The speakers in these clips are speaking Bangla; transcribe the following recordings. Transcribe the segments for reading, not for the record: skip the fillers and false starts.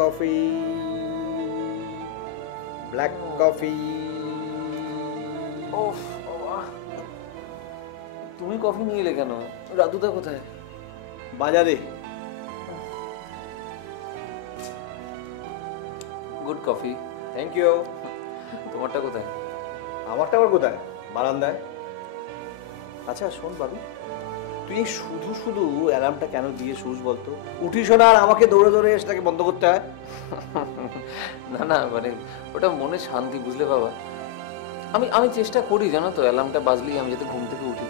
Coffee, black coffee. ওহ তুমি কফি নিয়ে এলে কেন? রাধুদা কোথায়? বাজারে। Good coffee. Thank you. তোমারটা কোথায়? আমারটা আবার কোথায়? বারান্দায়। আচ্ছা শোন বাবু, তুই শুধু শুধু অ্যালার্মটা কেন দিয়ে শুস বলতো? উঠিস না আর আমাকে দৌড়ে দৌড়ে সেটাকে বন্ধ করতে হয়। না না, মানে ওটা মনে শান্তি, বুঝলে বাবা। আমি চেষ্টা করি জানো তো, অ্যালার্মটা বাজলেই আমি যাতে ঘুম থেকে উঠি,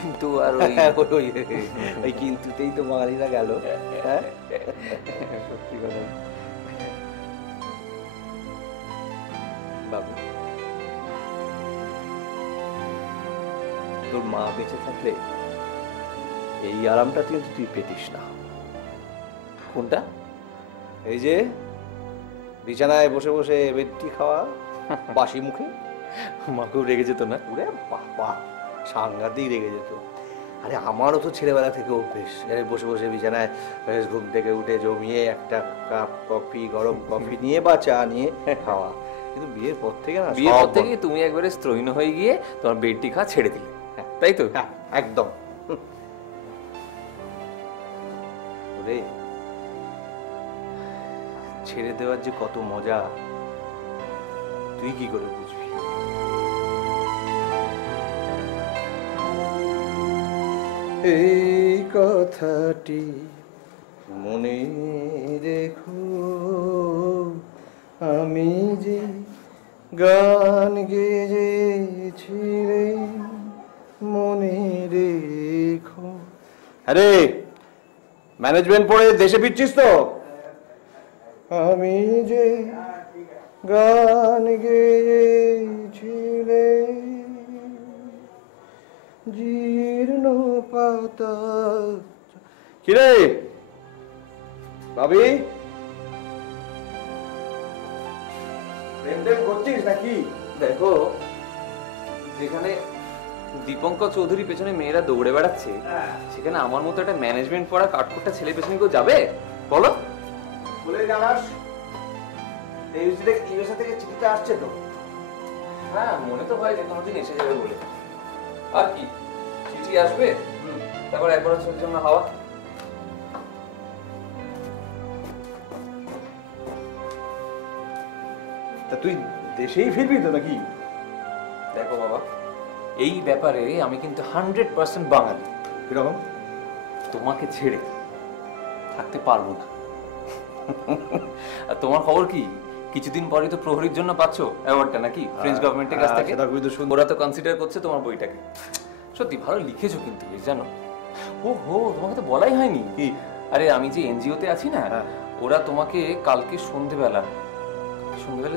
কিন্তু আর ওই কিন্তুতেই তো বাঙালিরা গেল। সত্যি কথা বাবু, তোর মা বেঁচে থাকলে এই আরামটা কিন্তু তুই পেতিস না। কোনটা? এই যে বিছানায় বসে বসে বেডটি খাওয়া বাসি মুখে। মাকেও রেগে যেত না? ওরে বাবা, সাংঘাতিক রেগে যেত। আরে আমারও তো ছেলেবেলা থেকে অভ্যেস, বসে বসে বিছানায় ঘুম থেকে উঠে জমিয়ে একটা কাপ কফি, গরম কফি নিয়ে বা চা নিয়ে খাওয়া। কিন্তু বিয়ের পর থেকে না, বিয়ের পর থেকে তুমি একবারে স্ত্রৈণ হয়ে গিয়ে তোমার বেডটি খাওয়া ছেড়ে দিলে, তাই তো? একদম। ওরে, ছেড়ে দেওয়ার যে কত মজা তুই কি করে বুঝবি? এই কথাটি মনে রেখো, আমি যে গান গেয়েছিলে মনে রেখো। আরে ম্যানেজমেন্ট পড়ে দেশে ফিরছিস তো? আমি যে গান গেয়েছিলে জীর্ণ পাতা। কিরে ভাবি, প্রেম টেম করছিস নাকি? দেখো, যেখানে দীপঙ্কর চৌধুরী পেছনে মেয়েরা দৌড়ে বেড়াচ্ছে, সেখানে আমার মতো একটা ম্যানেজমেন্ট পড়া কাঠখোট্টা ছেলে পেছনে কেউ যাবে বলো? বলে জানাস ইউএসএ থেকে চিঠিটা আসছে তো? হ্যাঁ, মনে তো হয় যে কোনোদিন এসে যাবে বলে। আর কি, চিঠি আসবে, তারপর একবার ছেলের জন্য হাওয়া। তা তুই দেশেই ফিরবি তো নাকি? দেখো বাবা, এই ব্যাপারে আমি কিন্তু 100% বাঙালি। কিরকম? তোমাকে ছেড়ে থাকতে পারবো না। আর তোমার খবর কি? কিছুদিন পরেই তো প্রহরীর জন্য পাচ্ছো অ্যাওয়ার্ডটা নাকি ফ্রেঞ্চ গভর্নমেন্টের কাছ থেকে? ওরা তো কনসিডার করছে তোমার বইটাকে। সত্যি ভালো লিখেছো কিন্তু, বেশ জানো। ও হো, তোমাকে তো বলাই হয়নি। কি? আরে আমি যে এনজিওতে আছি না, ওরা তোমাকে কালকে সন্ধেবেলা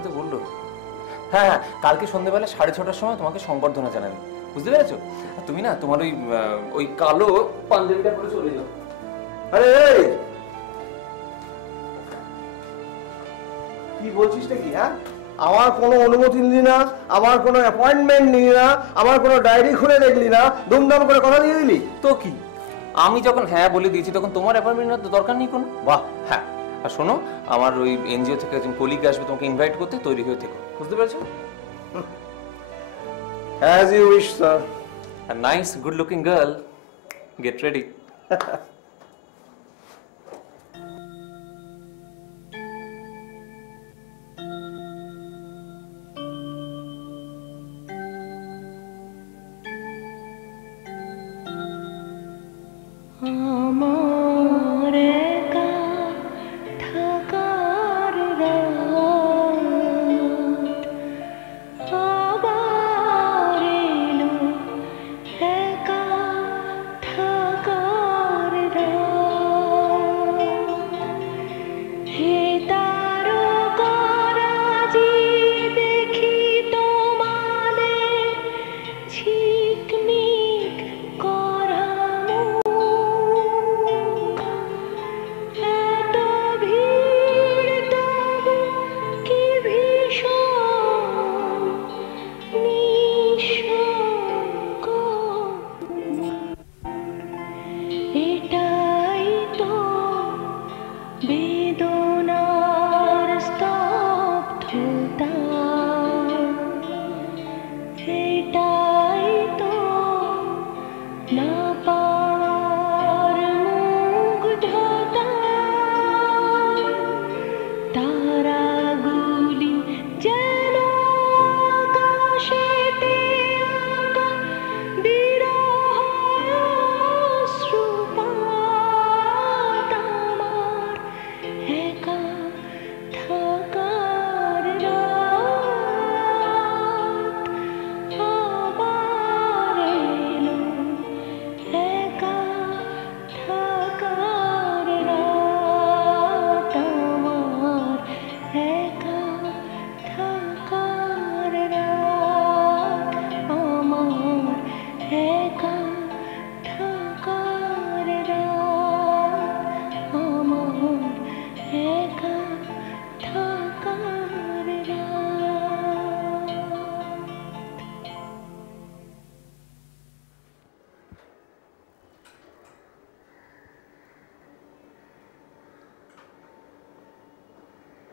তো বললো, হ্যাঁ কালকে সন্ধেবেলা 6:30টার সময় তোমাকে সংবর্ধনা জানাবে, বুঝতে পেরেছো? আর তুমি না তোমার ওই কালো পাঞ্জাবিটা পরে চলে যাও। আরে কি বলছিস নাকি? হ্যাঁ, আমার কোনো অনুমতি নিলি না, আমার কোনো অ্যাপয়েন্টমেন্ট নিলি না, আমার কোনো ডায়েরি খুলে দেখলি না, দুমদাম করে কথা দিয়ে দিলি তো কি? আমি যখন হ্যাঁ বলে দিয়েছি তখন তোমার অ্যাপয়েন্টমেন্ট দরকার নেই কোনো। বাহ। হ্যাঁ, আর শোনো, আমার ওই এনজিও থেকে একজন কলিগ আসবে তোমাকে ইনভাইট করতে, তৈরি হয়ে থেকো, বুঝতে পেরেছো? As you wish sir. A nice, good-looking girl. Get ready.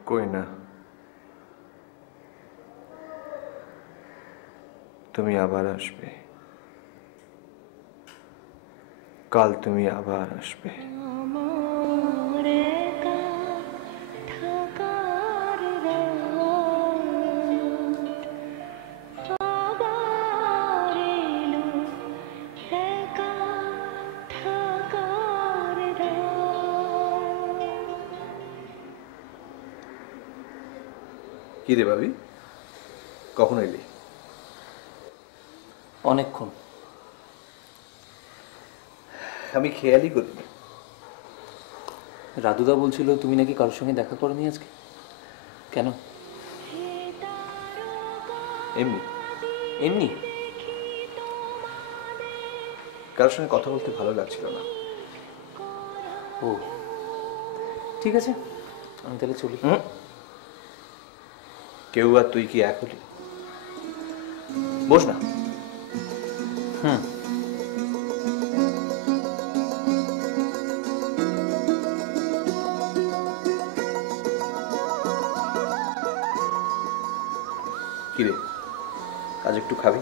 কই না, তুমি আবার আসবে, কাল তুমি আবার আসবে। কি রে ভাবি, কখন এলি? অনেকক্ষণ। আমি খেয়ালই করিনি। রাধুদা বলছিল তুমি নাকি কারোর সঙ্গে দেখা করনি আজকে, কেন? এমনি এমনি? কারোর সঙ্গে কথা বলতে ভালো লাগছিল না। ও ঠিক আছে, আমি তাহলে চলি। কেউ আর তুই কি এক হলি? বস না। কিরে, আজ একটু খাবি?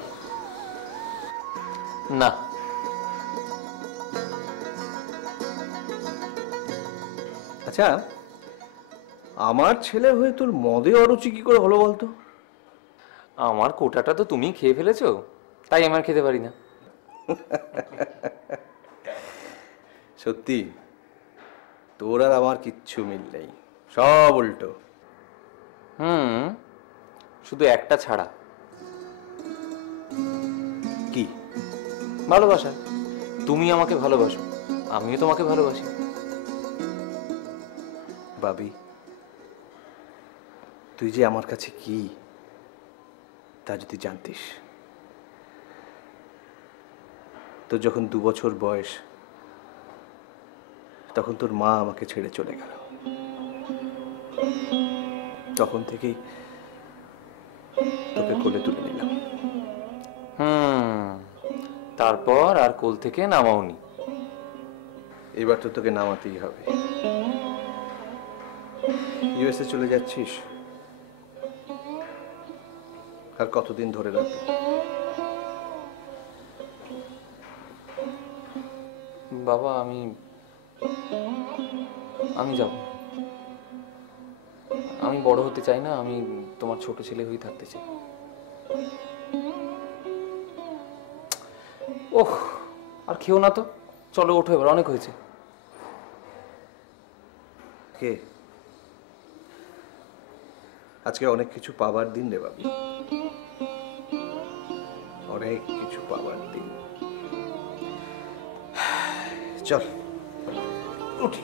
না। আচ্ছা, আমার ছেলে হয়ে তোর মদে অরুচি কি করে হলো বলতো? আমার কোটাটা তো তুমি খেয়ে ফেলেছো, তাই আমার খেতে পারি না। সত্যি তোর আর আমার কিচ্ছু মিল নেই, সব উল্টো। শুধু একটা ছাড়া। কি? ভালোবাসা। তুমি আমাকে ভালোবাসো, আমিও তোমাকে ভালোবাসি। ভাবি, তুই যে আমার কাছে কি তা যদি জানতিস। তোর যখন 2 বছর বয়স, তখন তোর মা আমাকে ছেড়ে চলে গেল। তখন থেকেই তোকে কোলে তুলে নিলাম। তারপর আর কোল থেকে নামাওনি। এবার তো তোকে নামাতেই হবে। ইউএসএ চলে যাচ্ছিস, আর কতদিন ধরে রাখবি? বাবা, আমি যাব। আমি বড় হতে চাই না, আমি তোমার ছোট ছেলে হয়ে থাকতে চাই। ওহ, আর খেও না তো, চলো ওঠো এবার, অনেক হয়েছে। কে? আজকে অনেক কিছু পাবার দিন রে বাবু, অনেক কিছু পাবার দিন। চল উঠি।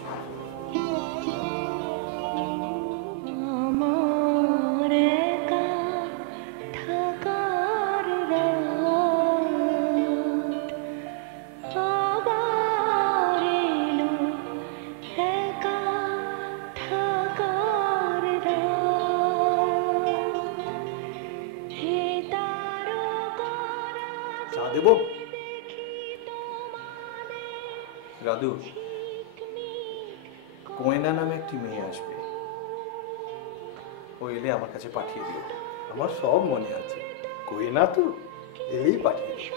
চা দেব? রাধু, কোয়েনা নামে একটি মেয়ে আসবে, ও এলে আমার কাছে পাঠিয়ে দিও। আমার সব মনে আছে, কোয়েনা তো এলেই পাঠিয়ে দিও।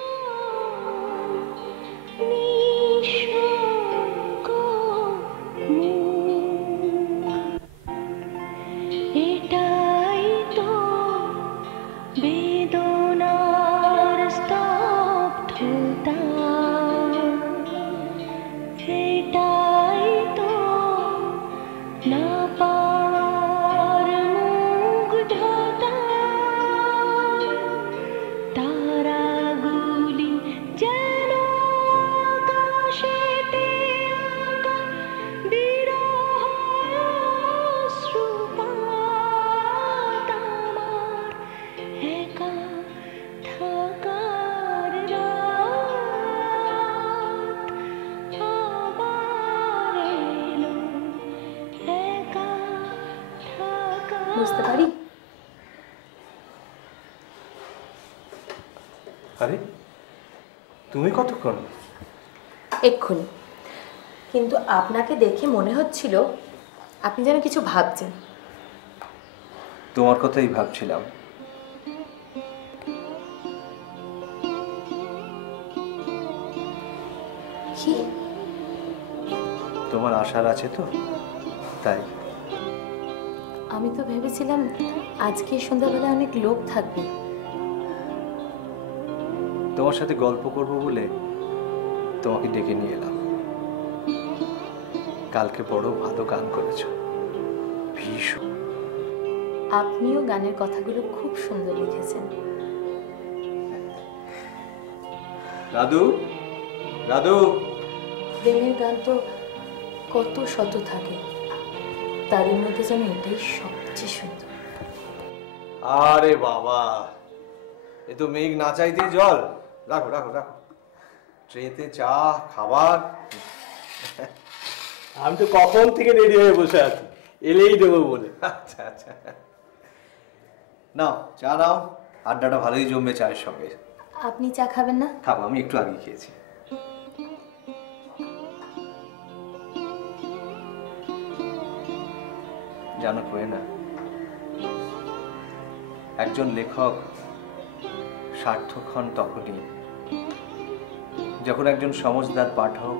বুঝতে পারি? আরে তুমি কতক্ষণ? এক্ষুনি। কিন্তু আপনাকে দেখে মনে হচ্ছিল আপনি যেন কিছু ভাবছেন। তোমার কথাই ভাবছিলাম। কি? তোমার আশার আছে তো, তাই। আমি তো ভেবেছিলাম আজকে সন্ধ্যাবেলা অনেক লোক থাকবে। তোমার সাথে গল্প করব বলে তোমাকে ডেকে নিয়ে এলাম। কালকে বড় ভালো গান করেছো, ভীষণ। আপনিও গানের কথাগুলো খুব সুন্দর লিখেছেন। রাধু, রাধু। প্রেমের গান তো কত শত থাকে, তাদের মধ্যে যেন এটাই সবচেয়ে সুন্দর। আরে বাবা, এ তো মেঘ না চাইতেই জল। রাখো রাখো রাখো, ট্রেতে চা, খাবার। আমি তো কখন থেকে রেডি হয়ে বসে আছি, এলেই দেবো বলে। আচ্ছা আচ্ছা, নাও চা নাও। আড্ডাটা ভালোই জমবে চায়ের সঙ্গে। আপনি চা খাবেন না? খাবো, আমি একটু আগে খেয়েছি। জানো কোয়েনা, একজন লেখক সার্থক হন তখনই যখন একজন সমজদার পাঠক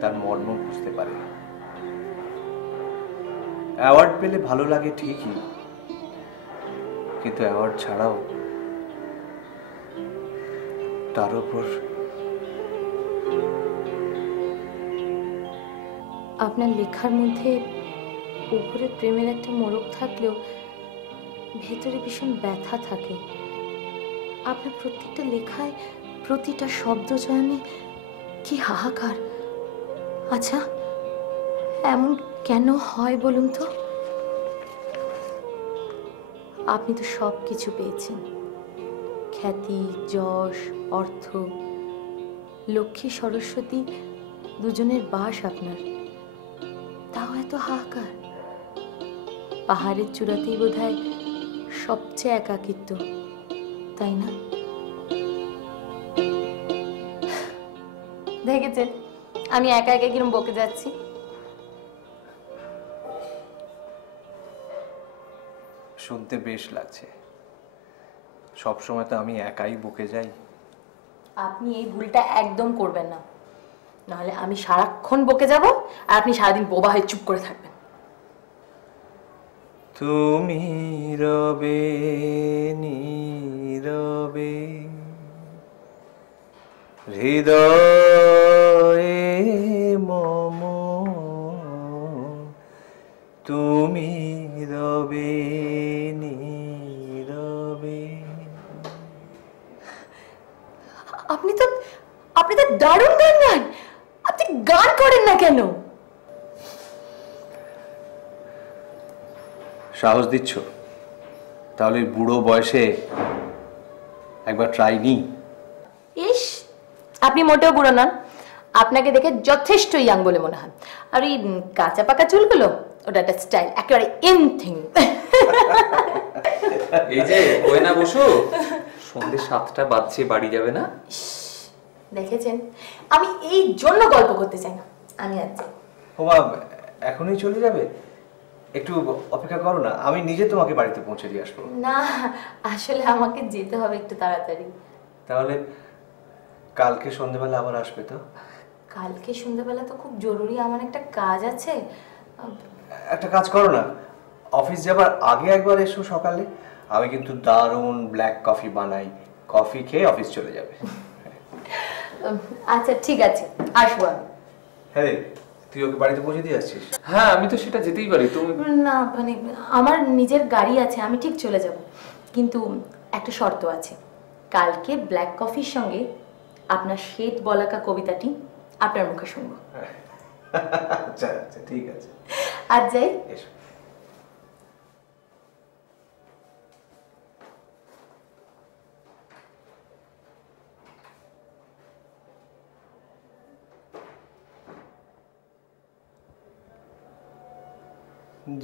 তার মর্ম বুঝতে পারে। অ্যাওয়ার্ড পেলে ভালো লাগে ঠিকই, কিন্তু অ্যাওয়ার্ড ছাড়াও তার উপর আপনার লেখার মধ্যে উপরে প্রেমের একটা মোড়ক থাকলেও ভেতরে ভীষণ ব্যথা থাকে। আপনার প্রত্যেকটা লেখায় প্রতিটা শব্দ চয়নে কি হাহাকার। আচ্ছা, এমন কেন হয় বলুন তো? আপনি তো সব কিছু পেয়েছেন, খ্যাতি, যশ, অর্থ, লক্ষ্মী সরস্বতী দুজনের বাস আপনার, তাও এত হাহাকার। পাহাড়ের চূড়াতেই বোধহয় সবচেয়ে একাকিত্ব, তাই না? দেখেছেন আমি একা একা কিরম বকে যাচ্ছি। শুনতে বেশ লাগছে। সব সময় তো আমি একাই বকে যাই। আপনি এই ভুলটা একদম করবেন না, নাহলে আমি সারাক্ষণ বকে যাব আর আপনি সারাদিন বোবা হয়ে চুপ করে থাকবেন। তুমি রবে নীরবে হৃদয়ে মম, তুমি রবে নীরবে। আপনি তো দারুণ গান গান। আপনি গান করেন না কেন? সাহস দিচ্ছ? তাহলে বুড়ো বয়সে একবার ট্রাই নি। ইস, আপনি মোটেও বুড়ো নন, আপনাকে দেখে যথেষ্ট ইয়াং বলে মনে হয়। আর ওই কাঁচা পাকা চুলগুলো, ওটা একটা স্টাইল, একেবারে ইন থিং। এই যে কোয়েনা বসো, সন্ধ্যে 7টা বাজছে, বাড়ি যাবে না? দেখেছেন, আমি এই জন্য গল্প করতে চাই না। আমি আর যাই। ও মা, এখনই চলে যাবে? একটু অপেক্ষা করো না, আমি নিজে তোমাকে বাড়িতে পৌঁছে দিয়ে আসবো। না, আসলে আমাকে যেতে হবে একটু তাড়াতাড়ি। তাহলে কালকে সন্ধ্যেবেলা আবার আসবে তো? কালকে সন্ধ্যাবেলা তো খুব জরুরি, আমার একটা কাজ আছে। একটা কাজ করো না, অফিস যাবার আগে একবার এসো সকালে। আমি কিন্তু দারুণ ব্ল্যাক কফি বানাই, কফি খেয়ে অফিস চলে যাবে। আচ্ছা ঠিক আছে, আসবো আমি। হ্যাঁ, তুই ওকে বাড়িতে পৌঁছে দিয়ে আসছিস? হ্যাঁ, আমি তো সেটা যেতেই পারি। তুমি? না মানে আমার নিজের গাড়ি আছে, আমি ঠিক চলে যাব, কিন্তু একটা শর্ত আছে। কালকে ব্ল্যাক কফির সঙ্গে আপনার শ্বেত বলাকা কবিতাটি আপনার মুখে শুনবো। আচ্ছা আচ্ছা, ঠিক আছে। আজ যাই। এসো।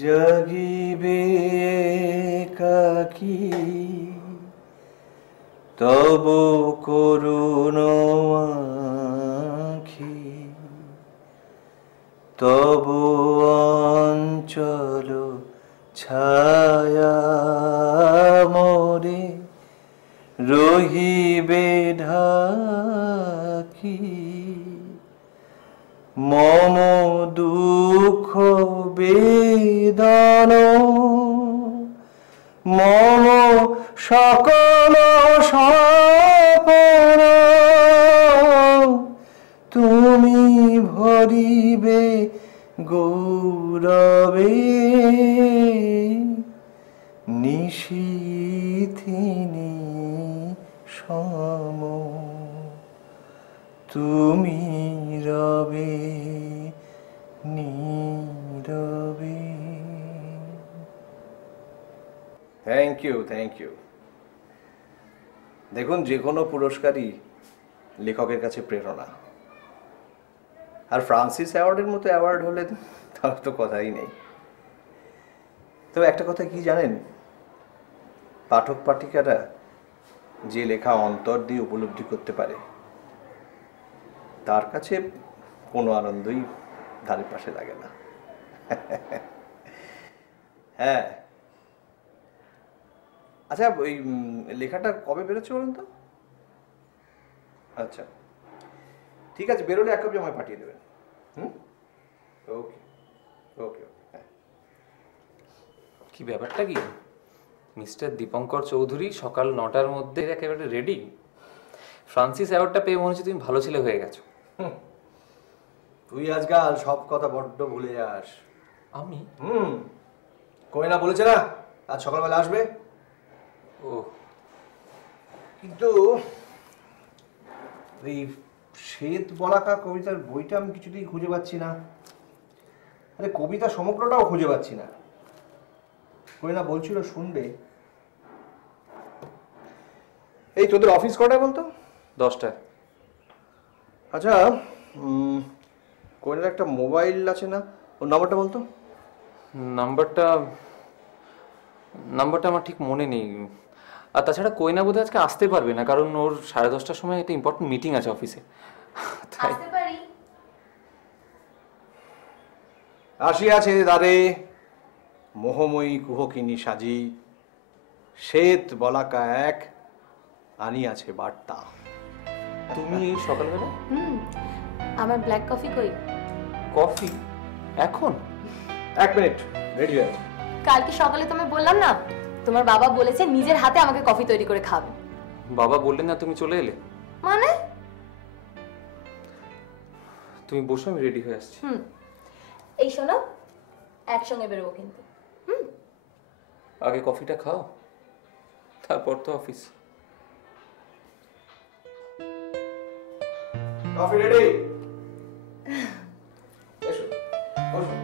জাগিবে একাকী তব করুণ আঁখি, তব অঞ্চল ছায়া মোরে রহিবে ঢাকি, মম দুঃখ বেদন মম সকল সপন তুমি ভরিবে গৌরবে, নিশীথিনী সম তুমি রবে নীরবে। Thank you, thank you. দেখুন, যে কোনো পুরস্কারই লেখকের কাছে প্রেরণা, আর ফ্রান্সিস অ্যাওয়ার্ডের মতো অ্যাওয়ার্ড হলে তার তো কথাই নেই। তবে একটা কথা কি জানেন, পাঠক পাঠিকারা যে লেখা অন্তর দিয়ে উপলব্ধি করতে পারে, তার কাছে কোনো আনন্দই ধারে পাশে লাগে না। হ্যাঁ, আচ্ছা, ওই লেখাটা কবে বেরোচ্ছে বলুন তো? আচ্ছা, ঠিক আছে, বেরোলে এক কপি আমায় পাঠিয়ে দেবেন। ওকে ওকে। কি ব্যাপারটা কি? মিস্টার দীপঙ্কর চৌধুরী সকাল 9টার মধ্যে একেবারে রেডি। ফ্রান্সিস অ্যাওয়ার্ডটা পেয়ে মনে হচ্ছে তুমি ভালো ছেলে হয়ে গেছো। তুই আজকাল সব কথা বড্ড ভুলে যাস। আমি? কোয়েনা বলেছে না আজ সকালবেলা আসবে। ও, কিন্তু এই শ্বেত বলাকা কবিতার বইটা আমি কিছুতেই খুঁজে পাচ্ছি না। আরে কবিতা সমগ্রটাও খুঁজে পাচ্ছি না। কোয়েনা বলছিল শুনবে। এই তোদের অফিস কটায় বলতো? 10টায়। আচ্ছা, কোয়েনার একটা মোবাইল আছে না, ওর নাম্বারটা বলতো। নাম্বারটা আমার ঠিক মনে নেই। আর তাছাড়া কোয়েনা বোধহয় আজকে আসতে পারবে না, কারণ ওর 10:30টার সময় একটা ইম্পর্টেন্ট মিটিং আছে অফিসে। আসতে পারি? আসিয়াছে দ্বারে মোহময়ী কুহকিনী সাজি, শ্বেত বলাকা এক আনিয়াছে বার্তা। তুমি এই সকালবেলা? আমার ব্ল্যাক কফি কই? কফি এখন? 1 মিনিট, রেডি হয়ে। কালকে সকালে তুমি বললাম না, তোমার বাবা বলেছে নিজের হাতে আমাকে কফি তৈরি করে খাবে। বাবা বললেন না তুমি চলে এলে? মানে? তুমি বসো, আমি রেডি হয়ে আসছি। এই শোনো, একসঙ্গে বেরোবো কিন্তু। আগে কফিটা খাও, তারপর তো অফিস। Coffee ready. এসো, বসো।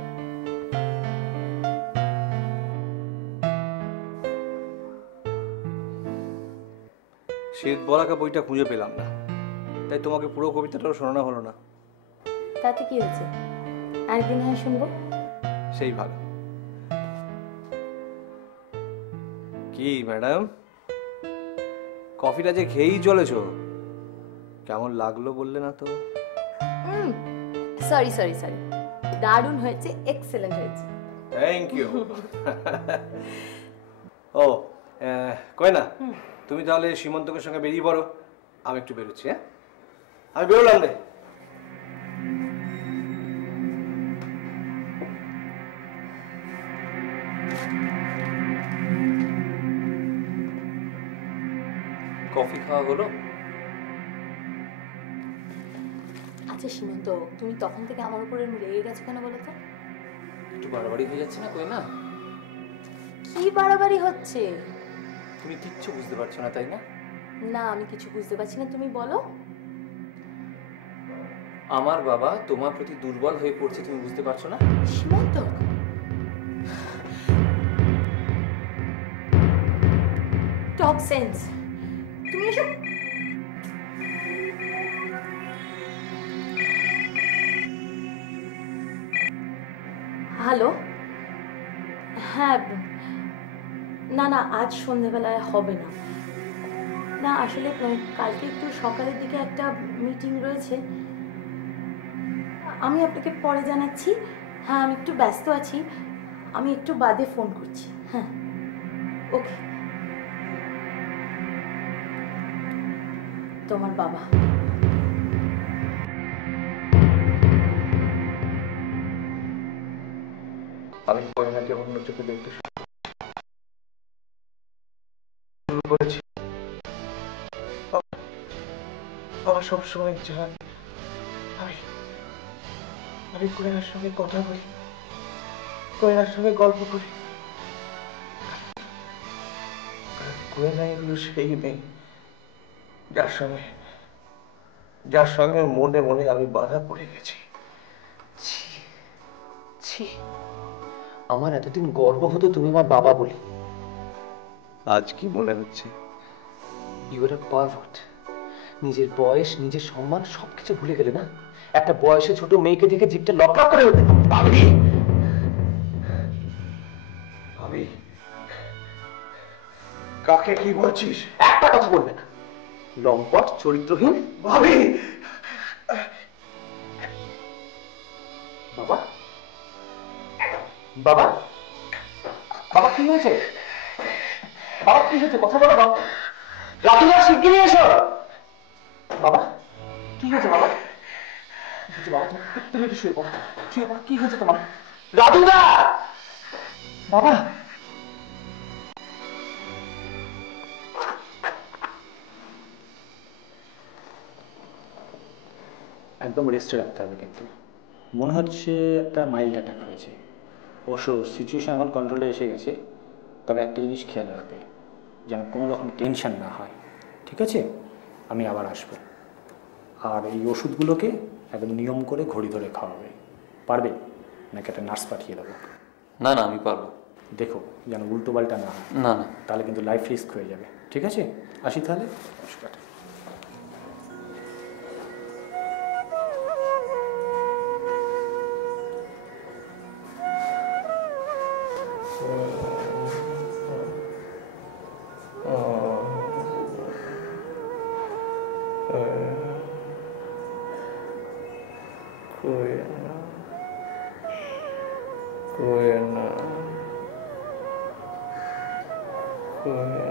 শ্বেত বলাকা বইটা খুঁজে পেলাম না, তাই তোমাকে পুরো কবিতাটাও শোনানো হলো না। তাতে কি হয়েছে, আরেকদিন হয় শুনবো। সেই ভালো। কি ম্যাডাম, কফিটা যে খেয়েই চলেছ, কেমন লাগলো বললে না তো? সরি সরি সরি, দারুণ হয়েছে, এক্সেলেন্ট হয়েছে। Thank you. ও কই না, তুমি তাহলে সীমন্তকের সঙ্গে বেরিয়ে পড়ো, আমি একটু বেরোচ্ছি। হ্যাঁ, আমি বেরোলাম রে। কফি খাওয়া হলো? আচ্ছা সীমন্ত, তুমি তখন থেকে আমার উপরে রেগে গেছো কেন বলো তো? একটু বাড়াবাড়ি হয়ে যাচ্ছে না কোয়েনা? কি বাড়াবাড়ি হচ্ছে? তুমি কিচ্ছু বুঝতে পারছো না, তাই না? না, আমি কিছু বুঝতে পারছি না, তুমি বলো। আমার বাবা তোমার প্রতি দুর্বল হয়ে পড়ছে, তুমি বুঝতে পারছো না? সীমন্ত, টক সেন্স, তুমি এসব হ্যালো। হ্যাঁ, না না, আজ সন্ধ্যেবেলায় হবে না। না আসলে কালকে একটু সকালের দিকে একটা মিটিং রয়েছে, আমি আপনাকে পরে জানাচ্ছি। হ্যাঁ, আমি একটু ব্যস্ত আছি, আমি একটু বাদে ফোন করছি। হ্যাঁ, ওকে। তোমার বাবা। আমি কয়নাকে অন্য চোখে দেখতে শুরু করেছি। বাবা সবসময় চায় আমি কয়নার সঙ্গে কথা বলি, কয়নার সঙ্গে গল্প করি। কয়না এগুলো সেই নেই যার সঙ্গে মনে মনে আমি বাধা পড়ে গেছি। ছি ছি, আমার এতদিন গর্ব হতো তুমি আমার বাবা বলে। আজ কি মনে হচ্ছে? You are perfect. নিজের বয়স, নিজের সম্মান সবকিছু ভুলে গেলে না? একটা বয়সে ছোট মেয়েকে দেখে জিভটা লকলক করে ওঠে। ভাবি, ভাবি, কাকে কি বলছিস? একটা কথা বলবে না, লম্পট, চরিত্রহীন। ভাবি, বাবা, বাবা, বাবা কি হয়েছে? বাবা কি হয়েছে? কথা বলো বাবা। রাতুদা, শিগগিরই এসো। বাবা কি হয়েছে? বাবা কি হয়েছে? বাবা তুমি একটু শুয়ে পড়ো, শুয়ে পড়ো। কি হয়েছে তোমার? রাতুদা, বাবা। একদম রেস্টে রাখতে হবে, কিন্তু মনে হচ্ছে একটা মাইল্ড অ্যাটাক হয়েছে। অবশ্য সিচুয়েশন এখন কন্ট্রোলে এসে গেছে, তবে একটা জিনিস খেয়াল রাখবে, যেন কোনো রকম টেনশন না হয়, ঠিক আছে? আমি আবার আসবো। আর এই ওষুধগুলোকে একদম নিয়ম করে ঘড়ি ধরে খাওয়াবে, পারবে? নাকি একটা নার্স পাঠিয়ে দেবো? না না, আমি পারবো। দেখো যেন উল্টো পাল্টা না হয়, না না, তাহলে কিন্তু লাইফ রিস্ক হয়ে যাবে, ঠিক আছে? আসি তাহলে, নমস্কার। কয়না